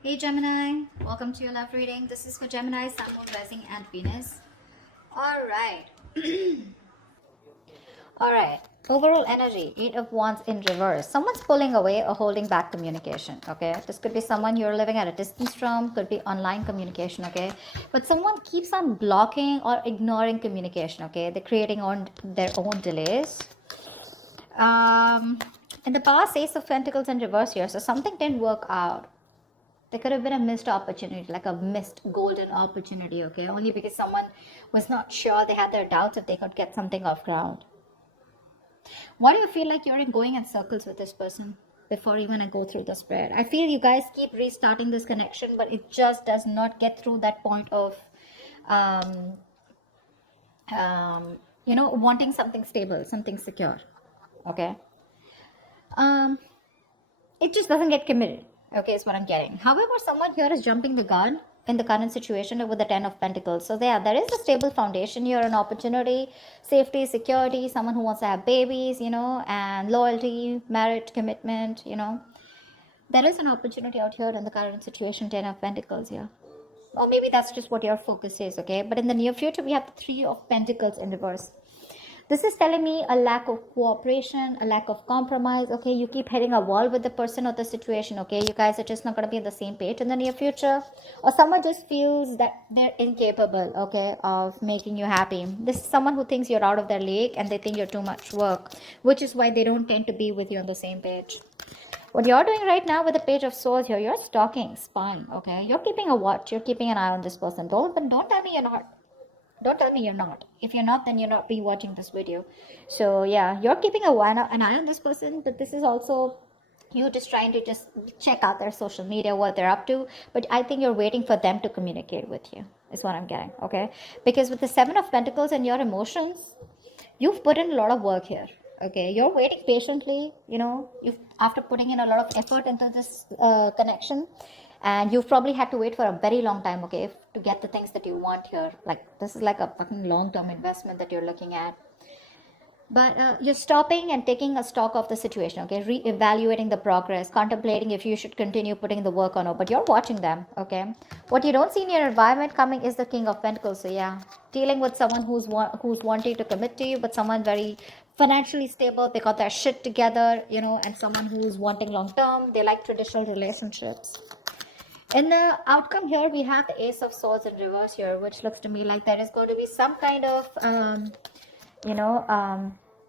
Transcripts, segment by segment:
Hey Gemini, welcome to your love reading. This is for Gemini, Sun, Moon, Rising, and Venus. All right. All right. Overall energy, Eight of Wands in reverse. Someone's pulling away or holding back communication, okay? This could be someone you're living at a distance from, could be online communication, okay? But someone keeps on blocking or ignoring communication, okay? They're creating on their own delays. Um, in the past, Ace of Pentacles in reverse here, so something didn't work out. There could have been a missed opportunity, like a missed golden opportunity, okay? Only because someone was not sure, they had their doubts if they could get something off ground. Why do you feel like you're going in circles with this person before even I go through the spread? I feel you guys keep restarting this connection, but it just does not get through that point of, um, wanting something stable, something secure, okay? Um, it just doesn't get committed. Okay, is what I'm getting. However, someone here is jumping the gun in the current situation with the Ten of Pentacles. So there is a stable foundation here, an opportunity, safety, security, someone who wants to have babies, and loyalty, marriage, commitment, There is an opportunity out here in the current situation, Ten of Pentacles here. Or maybe that's just what your focus is, okay? But in the near future, we have the Three of Pentacles in reverse. This is telling me a lack of cooperation, a lack of compromise. Okay, you keep hitting a wall with the person or the situation. Okay, you guys are just not going to be on the same page in the near future, or someone just feels that they're incapable, okay, of making you happy. This is someone who thinks you're out of their league and they think you're too much work, which is why they don't tend to be with you on the same page. What you're doing right now with the Page of Swords here, you're stalking, spying, okay? You're keeping a watch, you're keeping an eye on this person. Don't tell me you're not. Don't tell me you're not. If you're not, then you're not be watching this video. So yeah, you're keeping an eye on this person, but this is also you just trying to just check out their social media, what they're up to. But I think you're waiting for them to communicate with you, is what I'm getting, okay? Because with the Seven of Pentacles and your emotions, you've put in a lot of work here. Okay, you're waiting patiently, you've after putting in a lot of effort into this connection, and you've probably had to wait for a very long time, okay, to get the things that you want here. Like, this is like a fucking long-term investment that you're looking at. But you're stopping and taking a stock of the situation, okay, re-evaluating the progress, contemplating if you should continue putting the work on or, but you're watching them, okay. What you don't see in your environment coming is the King of Pentacles. So yeah, dealing with someone who's wanting to commit to you, but someone very financially stable, they got their shit together, and someone who's wanting long term, they like traditional relationships. In the outcome here, we have the Ace of Swords in reverse here, which looks to me like there is going to be some kind of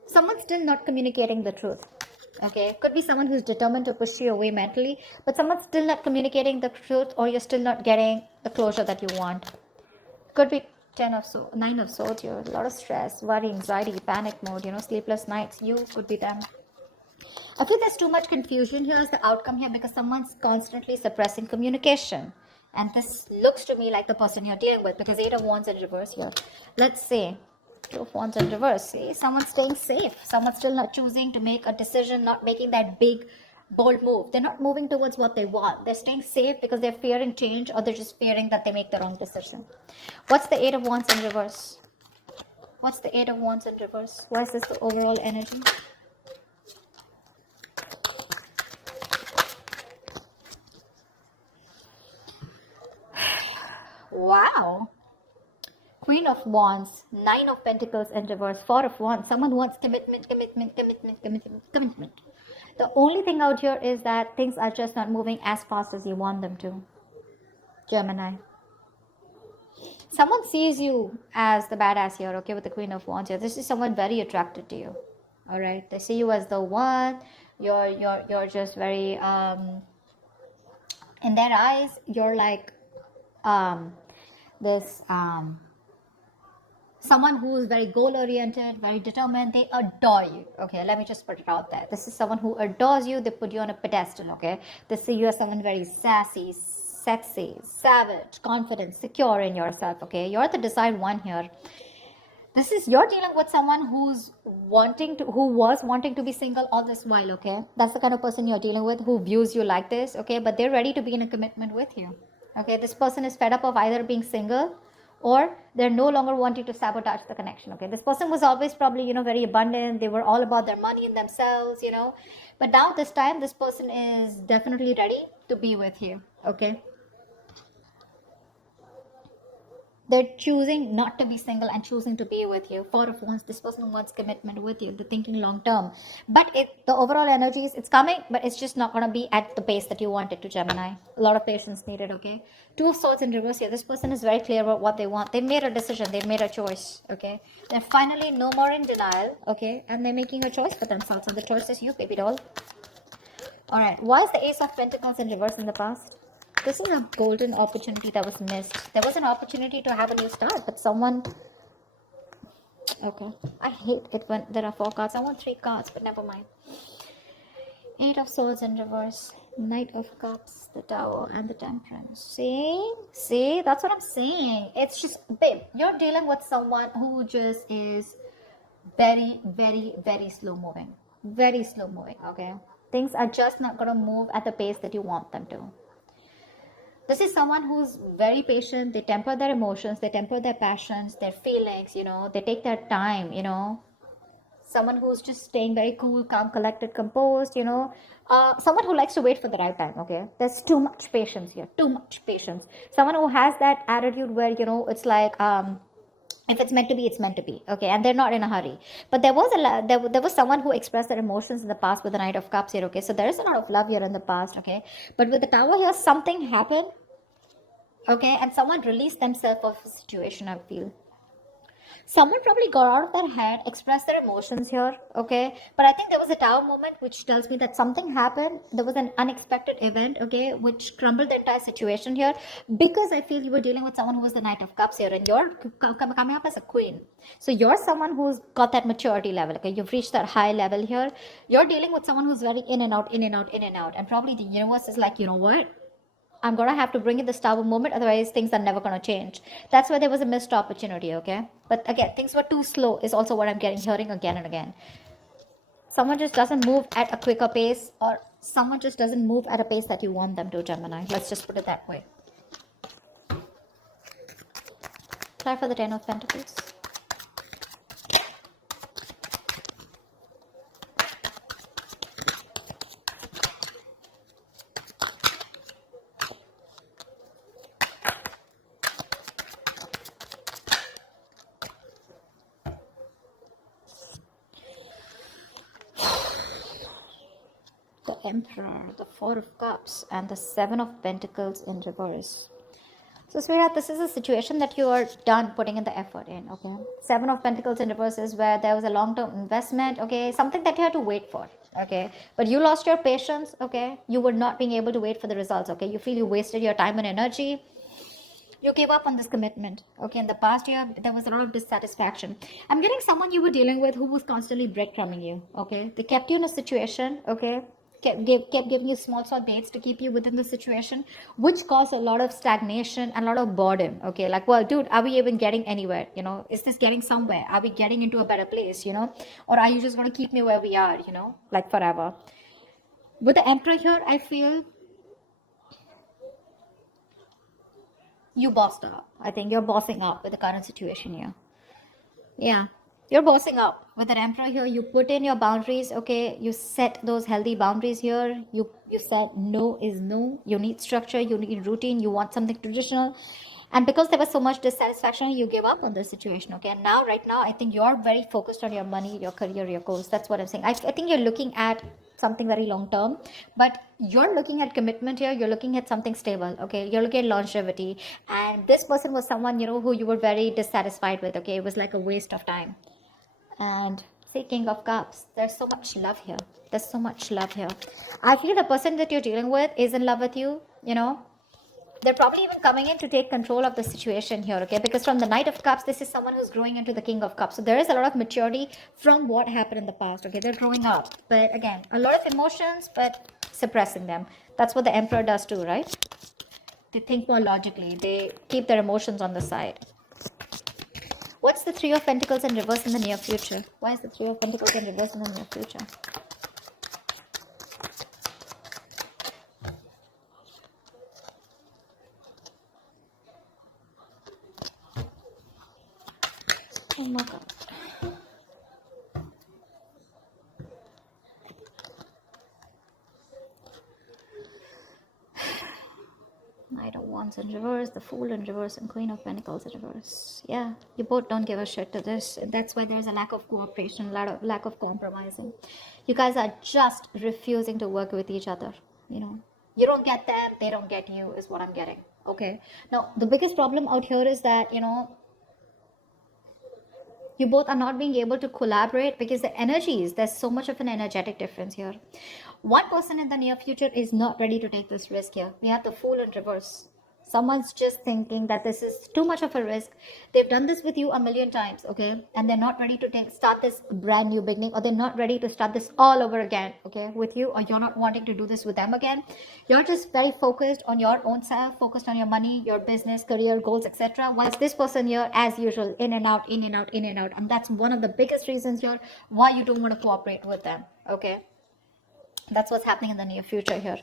someone's still not communicating the truth. Okay, could be someone who's determined to push you away mentally, but someone's still not communicating the truth, or you're still not getting the closure that you want. Could be Nine of Swords here, a lot of stress, worry, anxiety, panic mode, sleepless nights. You could be them. I feel there's too much confusion here as the outcome here, because someone's constantly suppressing communication. And this looks to me like the person you're dealing with, because Eight of Wands in reverse here. Let's say Two of Wands in reverse. See, someone's staying safe. Someone's still not choosing to make a decision, not making that big, bold move. They're not moving towards what they want. They're staying safe because they're fearing change, or they're just fearing that they make the wrong decision. What's the Eight of Wands in reverse? What's the Eight of Wands in reverse? What is this the overall energy? Wow. Queen of Wands, Nine of Pentacles in reverse, Four of Wands. Someone wants commitment, commitment, commitment, commitment, commitment. The only thing out here is that things are just not moving as fast as you want them to. Gemini. Someone sees you as the badass here, okay, with the Queen of Wands here. This is someone very attracted to you. All right. They see you as the one. You're just very in their eyes, you're like this someone who's very goal oriented, very determined. They adore you. Okay, let me just put it out there. This is someone who adores you. They put you on a pedestal. Okay, they see you as someone very sassy, sexy, savage, confident, secure in yourself. Okay, you're the desired one here. This is, you're dealing with someone who was wanting to be single all this while. Okay, that's the kind of person you're dealing with, who views you like this. Okay, but they're ready to be in a commitment with you. Okay, this person is fed up of either being single, or they're no longer wanting to sabotage the connection. Okay, this person was always probably very abundant. They were all about their money and themselves. But now this time, this person is definitely ready to be with you, okay? They're choosing not to be single and choosing to be with you. Four of Wands, this person wants commitment with you. They're thinking long term. But the overall energy is, it's coming, but it's just not going to be at the pace that you want it to, Gemini. A lot of patience needed, okay? Two of Swords in reverse here. This person is very clear about what they want. They made a decision. They made a choice, okay? They're finally no more in denial, okay? And they're making a choice for themselves. And the choice is you, baby doll. All right. Why is the Ace of Pentacles in reverse in the past? This is a golden opportunity that was missed. There was an opportunity to have a new start, but someone... Okay. I hate it when there are 4 cards. I want 3 cards, but never mind. 8 of Swords in reverse. Knight of Cups, the Tower, and the Temperance. See? See? That's what I'm saying. It's just... Babe, you're dealing with someone who just is very, very, very slow moving. Very slow moving, okay? Things are just not going to move at the pace that you want them to. This is someone who's very patient. They temper their emotions. They temper their passions, their feelings, you know. They take their time, you know. Someone who's just staying very cool, calm, collected, composed, you know. Someone who likes to wait for the right time, okay. There's too much patience here. Too much patience. Someone who has that attitude where, you know, it's like... if it's meant to be, it's meant to be, okay, and they're not in a hurry. But there was someone who expressed their emotions in the past with the Knight of Cups here, okay. So there is a lot of love here in the past, okay. But with the Tower here, something happened, okay, and someone released themselves of a situation, I feel. Someone probably got out of their head, expressed their emotions here, okay. But I think there was a Tower moment which tells me that something happened. There was an unexpected event, okay, which crumbled the entire situation here. Because I feel you were dealing with someone who was the Knight of Cups here, and you're coming up as a queen. So you're someone who's got that maturity level, okay. You've reached that high level here. You're dealing with someone who's very in and out, in and out, in and out. And probably the universe is like, you know what? I'm going to have to bring in this Tower moment, otherwise things are never going to change. That's why there was a missed opportunity, okay? But again, things were too slow is also what I'm hearing again and again. Someone just doesn't move at a quicker pace, or someone just doesn't move at a pace that you want them to, Gemini. Let's just put it that way. Try for the 10 of Pentacles. The Emperor, the 4 of Cups, and the 7 of Pentacles in reverse. So, sweetheart, this is a situation that you are done putting in the effort in, okay? 7 of Pentacles in reverse is where there was a long-term investment, okay? Something that you had to wait for, okay? But you lost your patience, okay? You were not being able to wait for the results, okay? You feel you wasted your time and energy. You gave up on this commitment, okay? In the past year, there was a lot of dissatisfaction. I'm getting someone you were dealing with who was constantly breadcrumbing you, okay? They kept you in a situation, okay? Kept giving you small baits to keep you within the situation, which caused a lot of stagnation and a lot of boredom, okay? Like, well, dude, are we even getting anywhere, you know? Is this getting somewhere? Are we getting into a better place, you know? Or are you just going to keep me where we are, you know, like forever? With the Emperor here, I feel you bossed up. I think you're bossing up with the current situation here. Yeah, you're bossing up. With an Emperor here, you put in your boundaries, okay? You set those healthy boundaries here. You said no is no. You need structure, you need routine, you want something traditional. And because there was so much dissatisfaction, you gave up on the situation, okay? And now, right now, I think you're very focused on your money, your career, your goals. That's what I'm saying. I think you're looking at something very long term, but you're looking at commitment here. You're looking at something stable, okay? You're looking at longevity. And this person was someone, you know, who you were very dissatisfied with, okay? It was like a waste of time. And see, King of Cups, there's so much love here. There's so much love here. I feel the person that you're dealing with is in love with you, you know. They're probably even coming in to take control of the situation here, okay? Because from the Knight of Cups, this is someone who's growing into the King of Cups. So there is a lot of maturity from what happened in the past, okay? They're growing up. But again, a lot of emotions, but suppressing them. That's what the Emperor does too, right? They think more logically. They keep their emotions on the side. What's the 3 of Pentacles in reverse in the near future? Why is the 3 of Pentacles in reverse in the near future? Oh my God. Knight of Wands in reverse, the Fool in reverse, and Queen of Pentacles in reverse. Yeah, you both don't give a shit to this. And that's why there's a lack of cooperation, lack of compromising. You guys are just refusing to work with each other. You know, you don't get them, they don't get you, is what I'm getting. Okay. Now, the biggest problem out here is that, you both are not being able to collaborate because the energies, there's so much of an energetic difference here. One person in the near future is not ready to take this risk here. We have the Fool in reverse. Someone's just thinking that this is too much of a risk. They've done this with you a million times, okay? And they're not ready to start this brand new beginning, or they're not ready to start this all over again, okay, with you, or you're not wanting to do this with them again. You're just very focused on your own self, focused on your money, your business, career, goals, etc. Whilst this person here, as usual, in and out, in and out, in and out. And that's one of the biggest reasons here why you don't want to cooperate with them, okay? That's what's happening in the near future here.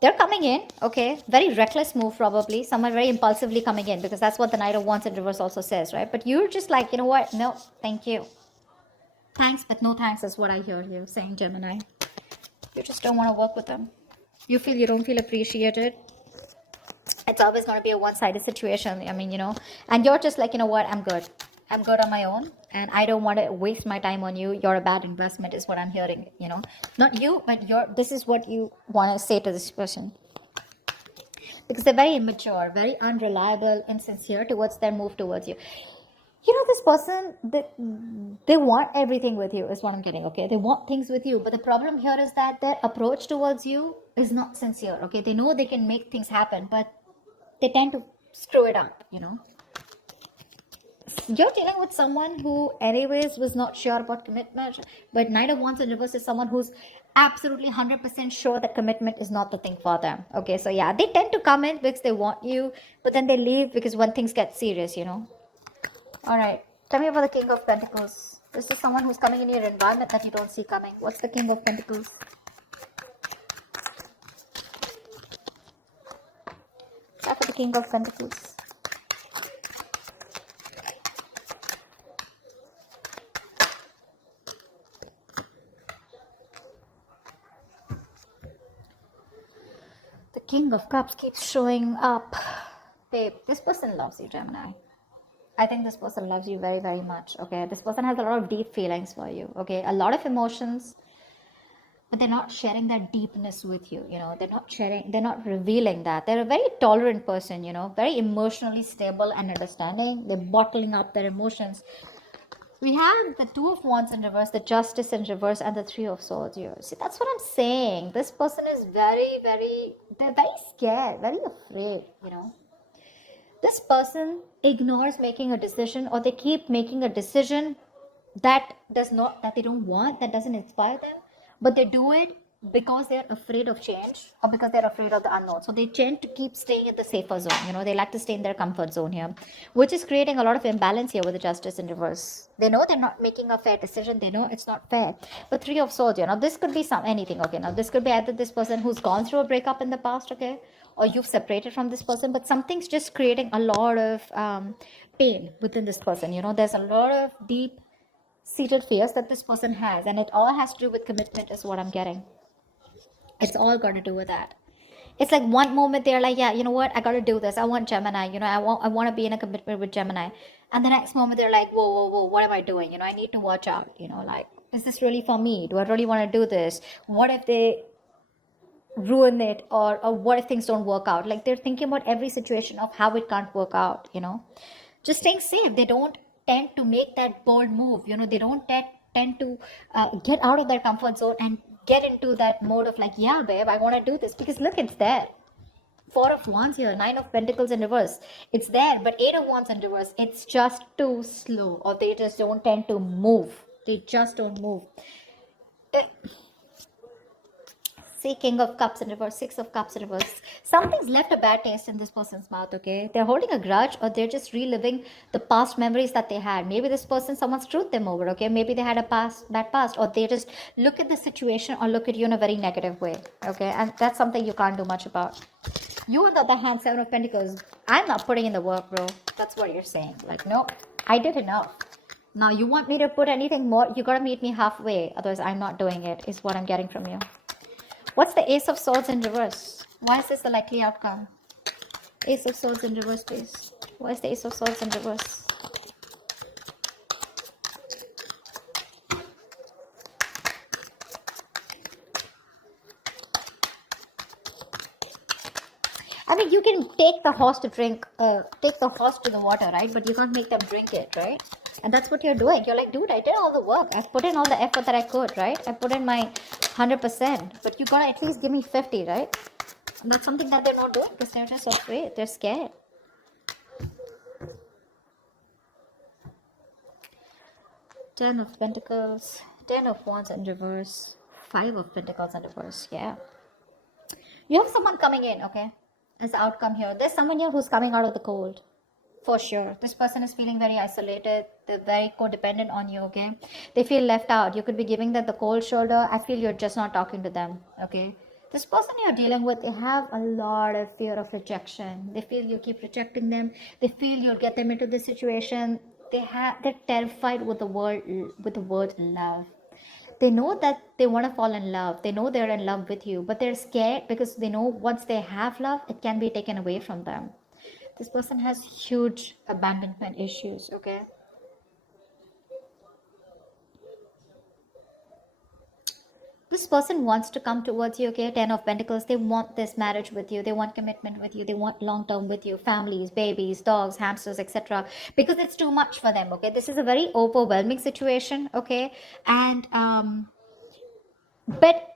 They're coming in, okay? Very reckless move, probably. Someone very impulsively coming in, because that's what the Knight of Wands in reverse also says, right? But you're just like, you know what? No, thank you. Thanks, but no thanks is what I hear you saying, Gemini. You just don't want to work with them. You don't feel appreciated. It's always going to be a one-sided situation. I mean, and you're just like, you know what? I'm good. I'm good on my own, and I don't want to waste my time on you. You're a bad investment is what I'm hearing, Not you, but this is what you want to say to this person. Because they're very immature, very unreliable, insincere towards their move towards you. This person, they want everything with you is what I'm getting, okay? They want things with you, but the problem here is that their approach towards you is not sincere, okay? They know they can make things happen, but they tend to screw it up, You're dealing with someone who anyways was not sure about commitment, but Knight of Wands in reverse is someone who's absolutely 100% sure that commitment is not the thing for them. Okay, so yeah, they tend to come in because they want you, but then they leave because when things get serious, All right, tell me about the King of Pentacles. This is someone who's coming in your environment that you don't see coming. What's the King of Pentacles? Start with the King of Pentacles. King of Cups keeps showing up. Babe, this person loves you, Gemini. I think this person loves you very, very much, okay? This person has a lot of deep feelings for you, okay? A lot of emotions, but they're not sharing that deepness with you, they're not revealing that. They're a very tolerant person, very emotionally stable and understanding. They're bottling up their emotions. We have the Two of Wands in reverse, the Justice in reverse, and the Three of Swords here. See, that's what I'm saying. This person is they're very scared, very afraid, This person ignores making a decision, or they keep making a decision that they don't want, that doesn't inspire them, but they do it because they're afraid of change, or because they're afraid of the unknown. So they tend to keep staying in the safer zone. They like to stay in their comfort zone here, which is creating a lot of imbalance here with the Justice in reverse. They know they're not making a fair decision. They know it's not fair. But Three of Swords, this could be anything. Okay, now this could be either this person who's gone through a breakup in the past, okay, or you've separated from this person, but something's just creating a lot of pain within this person. There's a lot of deep seated fears that this person has, and it all has to do with commitment is what I'm getting. It's all got to do with that. It's like one moment they're like, yeah, you know what, I got to do this. I want Gemini, I want to be in a commitment with Gemini. And the next moment they're like, whoa, what am I doing? I need to watch out, like, is this really for me? Do I really want to do this? What if they ruin it, or what if things don't work out? Like, they're thinking about every situation of how it can't work out, just staying safe. They don't tend to make that bold move, they don't tend to get out of their comfort zone and get into that mode of like, yeah, babe, I want to do this, because look, it's there. Four of Wands here, Nine of Pentacles in reverse, it's there. But Eight of Wands in reverse, it's just too slow, or they just don't tend to move. They just don't move. See, King of Cups in reverse, Six of Cups in reverse. Something's left a bad taste in this person's mouth, okay? They're holding a grudge, or they're just reliving the past memories that they had. Maybe this person, someone screwed them over, okay? Maybe they had a bad past, or they just look at the situation or look at you in a very negative way, okay? And that's something you can't do much about. You, on the other hand, Seven of Pentacles, I'm not putting in the work, bro. That's what you're saying. Like, nope, I did enough. Now, you want me to put anything more? You gotta meet me halfway. Otherwise, I'm not doing it, is what I'm getting from you. What's the Ace of Swords in reverse? Why is this the likely outcome? Ace of Swords in reverse, please. Why is the Ace of Swords in reverse? I mean, you can take the horse to drink, take the horse to the water, right? But you can't make them drink it, right? And that's what you're doing. You're like, dude, I did all the work. I've put in all the effort that I could, right? I put in my 100%. But you gotta at least give me 50, right? And that's something that they're not doing because they're just afraid. They're scared. Ten of Pentacles, Ten of Wands in reverse, Five of Pentacles in reverse. Yeah. You have someone coming in, okay? As the outcome here. There's someone here who's coming out of the cold. For sure. This person is feeling very isolated. They're very codependent on you, okay? They feel left out. You could be giving them the cold shoulder. I feel you're just not talking to them, okay? This person you're dealing with, they have a lot of fear of rejection. They feel you keep rejecting them. They feel you'll get them into this situation. They're terrified with the word love. They know that they want to fall in love. They know they're in love with you, but they're scared because they know once they have love, it can be taken away from them. This person has huge abandonment issues, okay? This person wants to come towards you, okay? Ten of Pentacles. They want this marriage with you. They want commitment with you. They want long-term with you. Families, babies, dogs, hamsters, etc. Because it's too much for them, okay? This is a very overwhelming situation, okay? And, but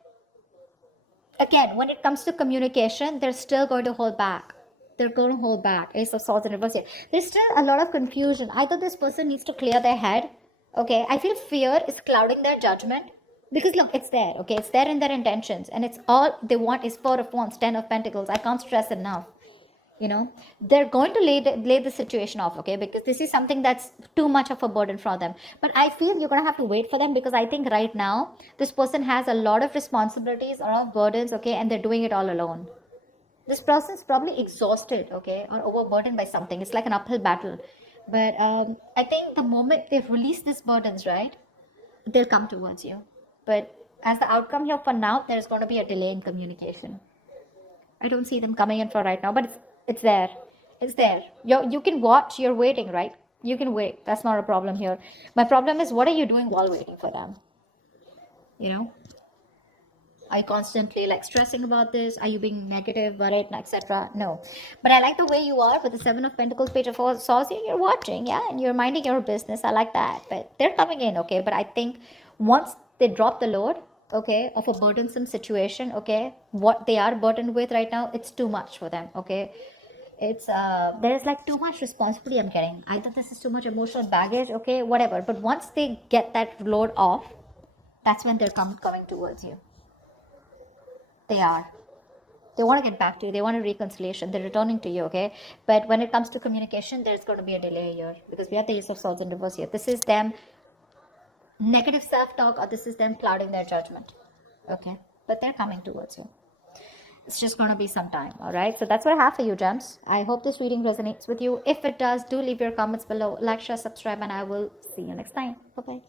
again, when it comes to communication, they're still going to hold back. They're going to hold back. Ace of Swords in reverse here. There's still a lot of confusion. Either this person needs to clear their head, okay? I feel fear is clouding their judgment. Because look, it's there, okay? It's there in their intentions. And it's all they want is Four of Wands, Ten of Pentacles. I can't stress enough. You know, they're going to lay the situation off, okay? Because this is something that's too much of a burden for them. But I feel you're going to have to wait for them because I think right now, this person has a lot of responsibilities, a lot of burdens, okay? And they're doing it all alone. This person is probably exhausted, okay? Or overburdened by something. It's like an uphill battle. But I think the moment they've released these burdens, right? They'll come towards you. But as the outcome here for now, there's going to be a delay in communication. I don't see them coming in for right now, but it's there. It's there. You can watch. You're waiting, right? You can wait. That's not a problem here. My problem is, what are you doing while waiting for them? You know? Are you constantly like stressing about this? Are you being negative, worried, etc.? No. But I like the way you are with the Seven of Pentacles, Page of Swords. You're watching, yeah, and you're minding your business. I like that. But they're coming in, okay? But I think once they drop the load, okay, of a burdensome situation, okay, what they are burdened with right now, it's too much for them, okay? It's there's like too much responsibility I'm getting. Either this is too much emotional baggage, okay, whatever. But once they get that load off, that's when they're coming towards you. They are. They want to get back to you. They want a reconciliation. They're returning to you, okay? But when it comes to communication, there's going to be a delay here because we have the Ace of Swords in reverse here. This is them negative self-talk, or this is them clouding their judgment, okay? But they're coming towards you. It's just going to be some time, all right? So that's what I have for you, gems. I hope this reading resonates with you. If it does, do leave your comments below, like, share, subscribe, and I will see you next time. Bye-bye.